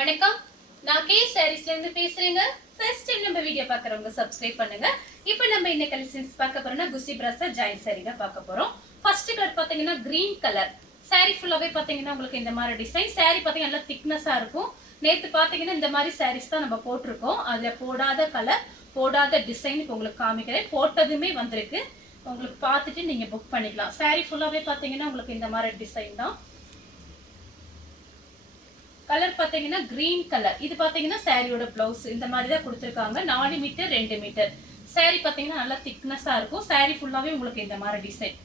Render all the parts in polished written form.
வணக்கம், நான் கே சாரீஸ்ல இருந்து பேசுறேங்க. ஃபர்ஸ்ட் டைம் நம்ம வீடியோ பார்க்கறவங்க சப்ஸ்கிரைப் பண்ணுங்க. இப்போ நம்ம என்ன கலெக்ஷன்ஸ் பார்க்க போறோம்னா குசி பிரஸா ஜாயின் சாரி தான் பார்க்க போறோம். ஃபர்ஸ்ட் கலர் பாத்தீங்கன்னா கிரீன் கலர். சாரி ஃபுல்லாவே பாத்தீங்கன்னா உங்களுக்கு இந்த மாதிரி டிசைன். சாரி பாத்தீங்கன்னா நல்லா திக்னஸா இருக்கும். நேத்து பாத்தீங்கன்னா இந்த மாதிரி சாரீஸ் தான் நம்ம போட்டிருக்கோம். அதுல போடாத கலர், போடாத டிசைன் இப்போ உங்களுக்கு காமிக்கிறேன். போட்டதுமே வந்திருக்கு. உங்களுக்கு பார்த்துட்டு நீங்க புக் பண்ணிக்கலாம். சாரி ஃபுல்லாவே பாத்தீங்கன்னா உங்களுக்கு இந்த மாதிரி டிசைன் தான். கலர் பாத்தீங்கன்னா கிரீன் கலர். இது பாத்தீங்கன்னா சாரியோட பிளவுஸ் இந்த மாதிரி தான் கொடுத்துருக்காங்க. 4 மீட்டர் 2 மீட்டர். சாரி பாத்தீங்கன்னா நல்லா திக்னஸா இருக்கும். சாரி ஃபுல்லாவே உங்களுக்கு இந்த மாதிரி டிசைன்.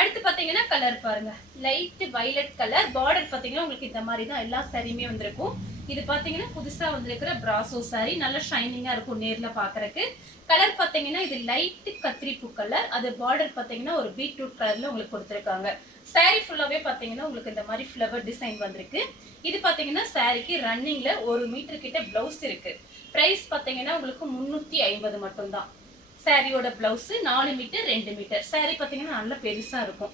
அடுத்து பாத்தீங்கன்னா கலர் பாருங்க, லைட் வயலட் கலர். பார்டர் பாத்தீங்கன்னா உங்களுக்கு இந்த மாதிரி தான் எல்லா சாரியுமே வந்திருக்கும். இது பாத்தீங்கன்னா புதுசா வந்திருக்கிற பிராசோ சாரி, நல்ல ஷைனிங்கா இருக்கும் நேர்ல பாக்குறதுக்கு. கலர் பாத்தீங்கன்னா இது லைட் கத்திரிப்பூ கலர். அது பார்டர் பாத்தீங்கன்னா ஒரு பீட்ரூட் கலர்ல உங்களுக்கு கொடுத்துருக்காங்க. சாரி ஃபுல்லாவே பாத்தீங்கன்னா உங்களுக்கு இந்த மாதிரி ஃபிளவர் டிசைன் வந்திருக்கு. இது பாத்தீங்கன்னா சாரிக்கு ரன்னிங்ல 1 மீட்டர் கிட்ட பிளவுஸ் இருக்கு. பிரைஸ் பாத்தீங்கன்னா உங்களுக்கு 350 மட்டும் தான். சாரியோட பிளவுஸ் 4 மீட்டர் 2 மீட்டர். சாரி பாத்தீங்கன்னா நல்ல பெருசா இருக்கும்.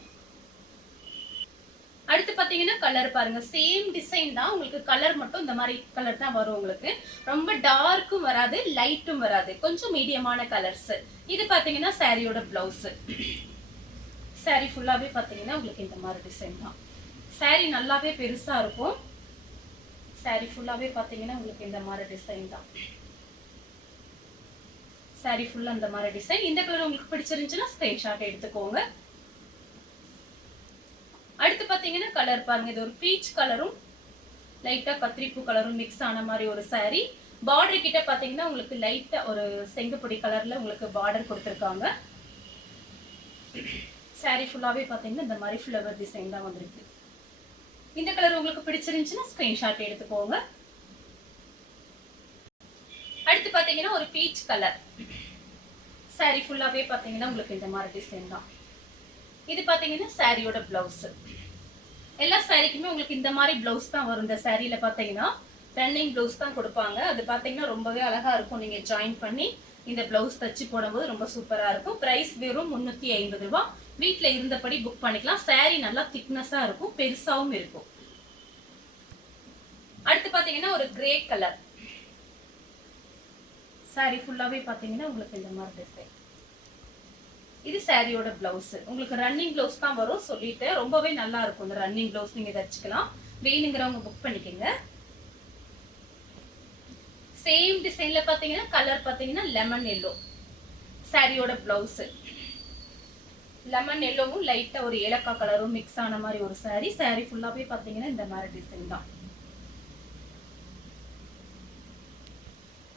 அடுத்து பாத்தீங்கன்னா கலர் பாருங்க, சேம் டிசைன் தான். உங்களுக்கு கலர் மட்டும் இந்த மாதிரி கலர் தான் வரும். உங்களுக்கு ரொம்ப டார்க்கும் வராது, லைட்டும் வராது, கொஞ்சம் மீடியமான கலர்ஸ். இது பாத்தீங்கன்னா சாரியோட பிளவுஸ். சாரி ஃபுல்லாவே பாத்தீங்கன்னா உங்களுக்கு இந்த மாதிரி டிசைன் தான். சாரி நல்லாவே பெருசா இருக்கும். சாரி ஃபுல்லாவே பாத்தீங்கன்னா உங்களுக்கு இந்த மாதிரி டிசைன் தான். சாரி ஃபுல்லா இந்த மாதிரி டிசைன். இந்த கலர் உங்களுக்கு பிடிச்சிருந்துச்சுன்னா ஸ்கிரீன்ஷாட் எடுத்துக்கோங்க. அடுத்து பாத்தீங்கன்னா கலர் பாருங்க, இது ஒரு பீச் கலரும் லைட்டா கத்திரிப்பூ கலரும் மிக்ஸ் ஆன மாதிரி ஒரு சாரி. பார்டர் கிட்ட பாத்தீங்கன்னா உங்களுக்கு லைட்டா ஒரு செங்கப்பொடி கலர்ல உங்களுக்கு பார்டர் கொடுத்திருக்காங்க. சாரி ஃபுல்லாவே பாத்தீங்கன்னா இந்த மாதிரி ஃபிளவர் டிசைன் தான் வந்திருக்கு. இந்த கலர் உங்களுக்கு பிடிச்சிருந்துச்சுன்னா ஸ்கிரீன்ஷாட் எடுத்துக்கோங்க. அடுத்து பாத்தீங்கன்னா ஒரு பீச் கலர். சாரி ஃபுல்லாவே பாத்தீங்கன்னா உங்களுக்கு இந்த மாதிரி டிசைன் தான். இது பாத்தீங்கன்னா சாரியோட பிளவுஸ். எல்லா சாரிக்குமே உங்களுக்கு இந்த மாதிரி பிளவுஸ் தான் வரும். இந்த சாரியில பாத்தீங்கன்னா ரன்னிங் பிளவுஸ் தான் கொடுப்பாங்க. அது பாத்தீங்கன்னா ரொம்பவே அழகா இருக்கும். நீங்க ஜாயின் பண்ணி இந்த பிளவுஸ் தச்சு போடும்போது ரொம்ப சூப்பரா இருக்கும். பிரைஸ் வெறும் 350 ரூபாய். வீட்ல இருந்தபடி புக் பண்ணிக்கலாம். சாரி நல்லா திக்னஸா இருக்கும், பெருசாவும் இருக்கும். அடுத்து பாத்தீங்கன்னா ஒரு கிரே கலர். சாரி ஃபுல்லாவே பாத்தீங்கன்னா உங்களுக்கு இந்த மாதிரி டிசைன். இது சாரியோட பிளவுஸ். உங்களுக்கு ரன்னிங் பிளவுஸ் தான் வரும் சொல்லிட்டு, ரொம்பவே நல்லா இருக்கும். இந்த ரன்னிங் பிளவுஸ் நீங்க தச்சுக்கலாம். வேணுங்கிறவங்க புக் பண்ணிக்கங்க. சேம் டிசைன்ல பாத்தீங்கன்னா கலர் பாத்தீங்கன்னா லெமன் எல்லோ. சாரியோட பிளவுஸ் லெமன் எல்லோவும் லைட்டா ஒரு ஏலக்காய் கலரும் மிக்ஸ் ஆன மாதிரி ஒரு சாரி. சாரி ஃபுல்லாவே பாத்தீங்கன்னா இந்த மாதிரி டிசைன் தான்.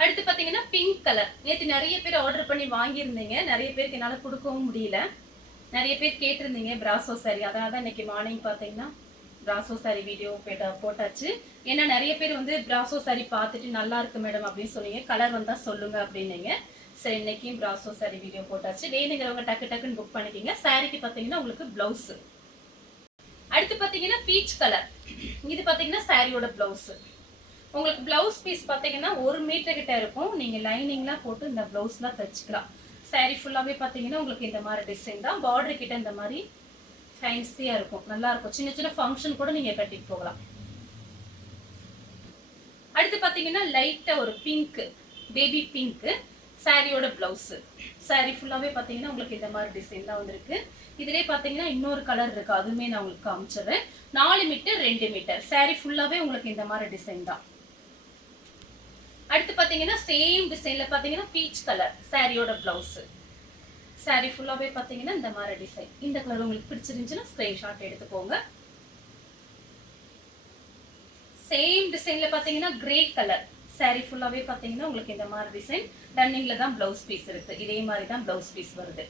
அடுத்து பாத்தீங்கன்னா பிங்க் கலர். நேத்து நிறைய பேர் ஆர்டர் பண்ணி வாங்கியிருந்தீங்க. நிறைய பேருக்கு என்னால கொடுக்கவும் முடியல. நிறைய பேர் கேட்டிருந்தீங்க பிராசோ சாரி. அதனாலதான் இன்னைக்கு மார்னிங் பாத்தீங்கன்னா பிராசோ சாரி வீடியோ போட்டாச்சு. ஏன்னா நிறைய பேர் வந்து பிராசோ சாரி பார்த்துட்டு நல்லா இருக்கு மேடம் அப்படின்னு சொன்னீங்க. கலர் வந்தா சொல்லுங்க அப்படின்னீங்க. சரி, இன்னைக்கும் பிராசோ சாரி வீடியோ போட்டாச்சு. வேணுங்கிறவங்க டக்கு டக்குன்னு புக் பண்ணிக்கீங்க. சாரிக்கு பாத்தீங்கன்னா உங்களுக்கு பிளவுஸ். அடுத்து பாத்தீங்கன்னா பீச் கலர். இது பாத்தீங்கன்னா சாரியோட பிளவுஸ். உங்களுக்கு பிளவுஸ் பீஸ் பாத்தீங்கன்னா 1 மீட்டர் கிட்ட இருக்கும். நீங்க லைனிங்லாம் போட்டு இந்த பிளவுஸ்லாம் தச்சுக்கலாம். சாரி ஃபுல்லாவே பாத்தீங்கன்னா உங்களுக்கு இந்த மாதிரி டிசைன் தான். பார்டர் கிட்ட இந்த மாதிரி ஃபேன்சியா இருக்கும், நல்லா இருக்கும். சின்ன சின்ன ஃபங்க்ஷன் கூட நீங்க கட்டிட்டு போகலாம். அடுத்து பாத்தீங்கன்னா லைட்டா ஒரு பிங்க், பேபி பிங்க். சாரியோட பிளவுஸ். சாரி ஃபுல்லாவே பாத்தீங்கன்னா உங்களுக்கு இந்த மாதிரி டிசைன் தான் வந்திருக்கு. இதுலயே பாத்தீங்கன்னா இன்னொரு கலர் இருக்கு, அதுவுமே நான் உங்களுக்கு காமிச்சிடுறேன். 4 மீட்டர் 2 மீட்டர். சாரி ஃபுல்லாவே உங்களுக்கு இந்த மாதிரி டிசைன் தான். அடுத்து பாத்தீங்கன்னா சேம் டிசைன்ல பாத்தீங்கன்னா பீச் கலர். சாரியோட பிளவுஸ். சாரி ஃபுல்லாவே பாத்தீங்கன்னா இந்த மாதிரி டிசைன். இந்த கலர் உங்களுக்கு பிடிச்சிருந்துச்சுன்னா ஸ்கிரீன்ஷாட் எடுத்துக்கோங்க. சேம் டிசைன்ல பாத்தீங்கன்னா கிரே கலர். சாரி ஃபுல்லாவே பாத்தீங்கன்னா உங்களுக்கு இந்த மாதிரி டிசைன். ரன்னிங்ல தான் பிளவுஸ் பீஸ் இருக்கு. இதே மாதிரி தான் பிளவுஸ் பீஸ் வருது.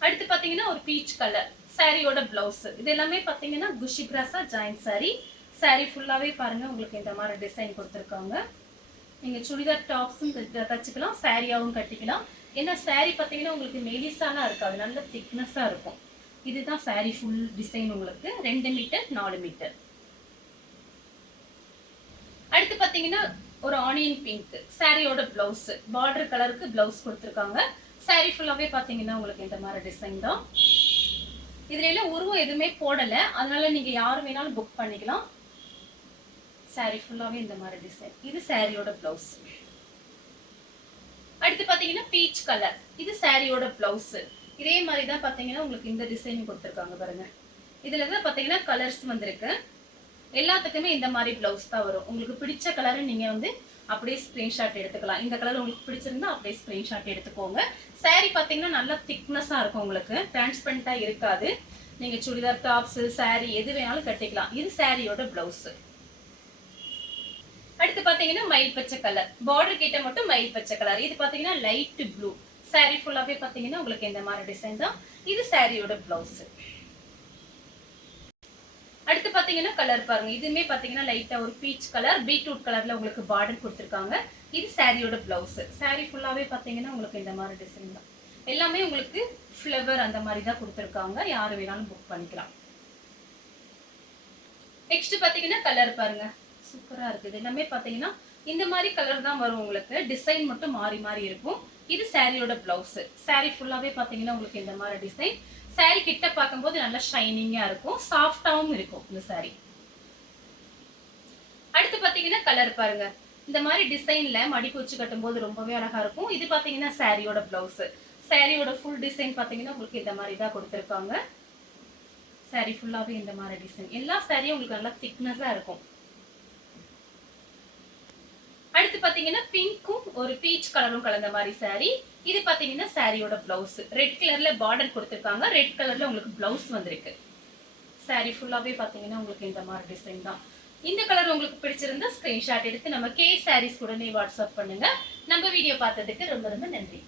அடுத்து பாத்தீங்கன்னா ஒரு பீச் கலர். சாரியோட பிளவுஸ். இது எல்லாமே பாத்தீங்கன்னா குஷி பிரஸா ஜாயின் சாரி. சாரி ஃபுல்லாவே பாருங்க உங்களுக்கு இந்த மாதிரி டிசைன் கொடுத்துருக்காங்க. நீங்க சுடிதார் டாப்ஸும் தச்சுக்கலாம், சாரியாவும் கட்டிக்கலாம். ஏன்னா சாரி பாத்தீங்கன்னா உங்களுக்கு மெலிசாலாம் இருக்காது, நல்ல திக்னஸா இருக்கும். இதுதான் சாரி ஃபுல் டிசைன். உங்களுக்கு 2 மீட்டர் 4 மீட்டர். அடுத்து பாத்தீங்கன்னா ஒரு ஆனியன் பிங்க். சாரியோட பிளவுஸ். பார்டர் கலருக்கு பிளவுஸ் கொடுத்துருக்காங்க. சாரி ஃபுல்லாவே பாத்தீங்கன்னா உங்களுக்கு இந்த மாதிரி டிசைன் தான். இதுல எல்லாம் உருவம் எதுவுமே போடல, அதனால நீங்க யாரு வேணாலும் புக் பண்ணிக்கலாம். சாரி ஃபுல்லாவே இந்த மாதிரி டிசைன். இது சாரியோட பிளவுஸ். அடுத்து பாத்தீங்கன்னா பீச் கலர். இது சாரியோட பிளவுஸ். இதே மாதிரி தான் பாத்தீங்கன்னா உங்களுக்கு இந்த டிசைன் கொடுத்திருக்காங்க பாருங்க. இதுல தான் பாத்தீங்கன்னா கலர்ஸ் வந்திருக்கு. எல்லாத்துக்குமே இந்த மாதிரி பிளவுஸ் தான் வரும். உங்களுக்கு பிடிச்ச கலர் நீங்க வந்து அப்படியே ஸ்கிரீன்ஷாட் எடுத்துக்கலாம். இந்த கலர் உங்களுக்கு பிடிச்சிருந்தா அப்படியே ஸ்கிரீன்ஷாட் எடுத்துக்கோங்க. சாரி பாத்தீங்கன்னா நல்லா திக்னஸா இருக்கும், உங்களுக்கு டிரான்ஸ்பரண்டா இருக்காது. நீங்க சுடிதார், டாப்ஸ், சாரி எது வேணாலும் கட்டிக்கலாம். இது சாரியோட பிளவுஸ். அடுத்து பாத்தீங்கன்னா மயில் பச்சை கலர். பார்டர் கிட்ட மட்டும் மயில் பச்சை கலர். இது பாத்தீங்கன்னா லைட் ப்ளூ. சாரி ஃபுல்லாவே பாத்தீங்கன்னா உங்களுக்கு இந்த மாதிரி டிசைன் தான். இது சாரியோட பிளவுஸ். அடுத்து பாத்தீங்கன்னா கலர் பாருங்க. இதுமே பாத்தீங்கன்னா லைட்டா ஒரு பீச் கலர், பீட்ரூட் கலர்ல உங்களுக்கு பார்டர் கொடுத்திருக்காங்க. இது சாரியோட பிளவுஸ். சாரி ஃபுல்லாவே பாத்தீங்கன்னா உங்களுக்கு இந்த மாதிரி டிசைன் தான். எல்லாமே உங்களுக்கு ஃப்ளவர் அந்த மாதிரி தான் கொடுத்திருக்காங்க. யாரு வேணாலும் புக் பண்ணிக்கலாம். நெக்ஸ்ட் பாத்தீங்கன்னா கலர் பாருங்க. சூப்பரா இருக்குது. எல்லாமே பாத்தீங்கன்னா இந்த மாதிரி கலர் தான் வரும் உங்களுக்கு. டிசைன் மட்டும் மாறி மாறி இருக்கும். இது சாரியோட பிளவுஸ். சாரி ஃபுல்லாவே பாத்தீங்கன்னா உங்களுக்கு இந்த மாதிரி டிசைன். சாரி கிட்ட பார்க்கும்போது நல்லா ஷைனிங்கா இருக்கும், சாஃப்டாவும் இருக்கும் இந்த சாரி. அடுத்து பாத்தீங்கன்னா கலர் பாருங்க. இந்த மாதிரி டிசைன்ல மடிப்பு வச்சு கட்டும்போது ரொம்பவே அழகா இருக்கும். இது பாத்தீங்கன்னா சாரியோட பிளவுஸ். சாரியோட ஃபுல் டிசைன் பாத்தீங்கன்னா உங்களுக்கு இந்த மாதிரி தான் கொடுத்திருக்காங்க. சாரி ஃபுல்லாவே இந்த மாதிரி டிசைன். எல்லா சாரியும் உங்களுக்கு நல்லா திக்னஸா இருக்கும். அடுத்து பாத்தீங்கன்னா பிங்க்கும் ஒரு பீச் கலரும் கலந்த மாதிரி சாரி. இது பாத்தீங்கன்னா சாரியோட பிளவுஸ். ரெட் கலர்ல பார்டர் கொடுத்திருக்காங்க. ரெட் கலர்ல உங்களுக்கு பிளவுஸ் வந்திருக்கு. சாரி ஃபுல்லாவே பாத்தீங்கன்னா உங்களுக்கு இந்த மாதிரி டிசைன் தான். இந்த கலர் உங்களுக்கு பிடிச்சிருந்தா ஸ்கிரீன்ஷாட் எடுத்து நம்ம கே சாரீஸ் உடனே வாட்ஸ்அப் பண்ணுங்க. நம்ம வீடியோ பார்த்ததுக்கு ரொம்ப ரொம்ப நன்றி.